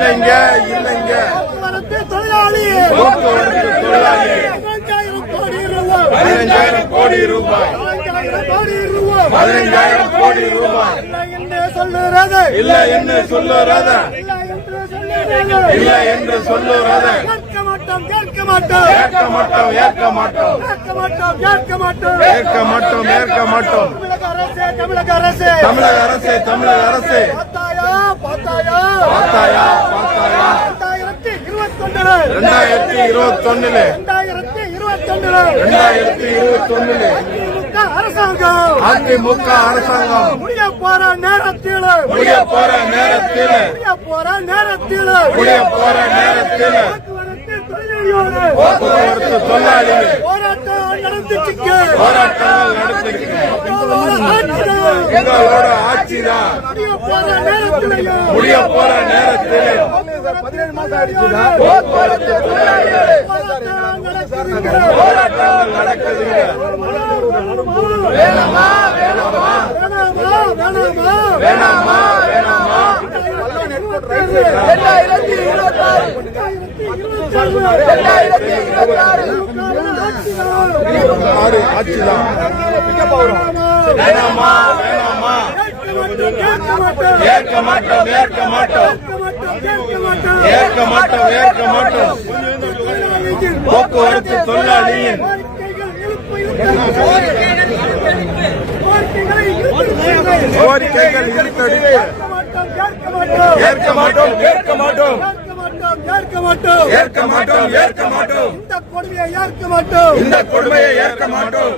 இல்லைங்க இல்லைங்க. தொழிலாளி. பதினஞ்சாயிரம் கோடி ரூபாய். பதினஞ்சாயிரம் கோடி ரூபாய். சொல்லுறது இல்ல என்று சொல்லுறது இல்ல என்று சொல்லுறது ஏற்க மாட்டோம் ஏற்க மாட்டோம். ஏற்க மாட்டோம் ஏற்க மாட்டோம். ஏற்க மாட்டோம். ஏற்க மாட்டோம் ஏற்க மாட்டோம். தமிழக அரசு தமிழக அரசு. தமிழக அரசு ரெண்டாயிரத்தி இருபத்தொன்னு ரெண்டாயிரத்தி இருபத்தி ஒண்ணுல ரெண்டாயிரத்தி இருபத்தொன்னு ரெண்டாயிரத்தி இருபத்தி ஒண்ணுல அதிமுக அரசாங்கம். அதிமுக அரசாங்கம். முடிய போற நேரத்தில். முடிய போற நேரத்தில். முடிய போற நேரத்தில். முடிய போற நேரத்தில். போக்குவரத்து தொழிலாளிகள். போராட்டம் போராட்டங்கள் நடத்திருக்கு ஆட்சிதான். எங்களோட ஆட்சிதான். முடிய போற நேரத்திலையும் முடிய போற நேரத்தில். பதினேழு மாசம் ஆறு ரெண்டாயிரத்தி இருபத்தி ஆறு ஆறு ஆட்சிதான். வேணாமா? வேணாமா? ஏற்க மாட்டோம் ஏற்க மாட்டோம். ஏற்க மாட்டோம். ஏற்க மாட்டோம் போக்குவரத்து தொழிலாளியின் கோரிக்கைகள் இழுத்தடிக்க ஏற்க மாட்டோம். ஏற்க மாட்டோம் ஏற்க மாட்டோம். ஏற்க மாட்டோம் ஏற்க மாட்டோம். இந்த கொடுமையை ஏற்க மாட்டோம். இந்த கொடுமையை ஏற்க மாட்டோம்.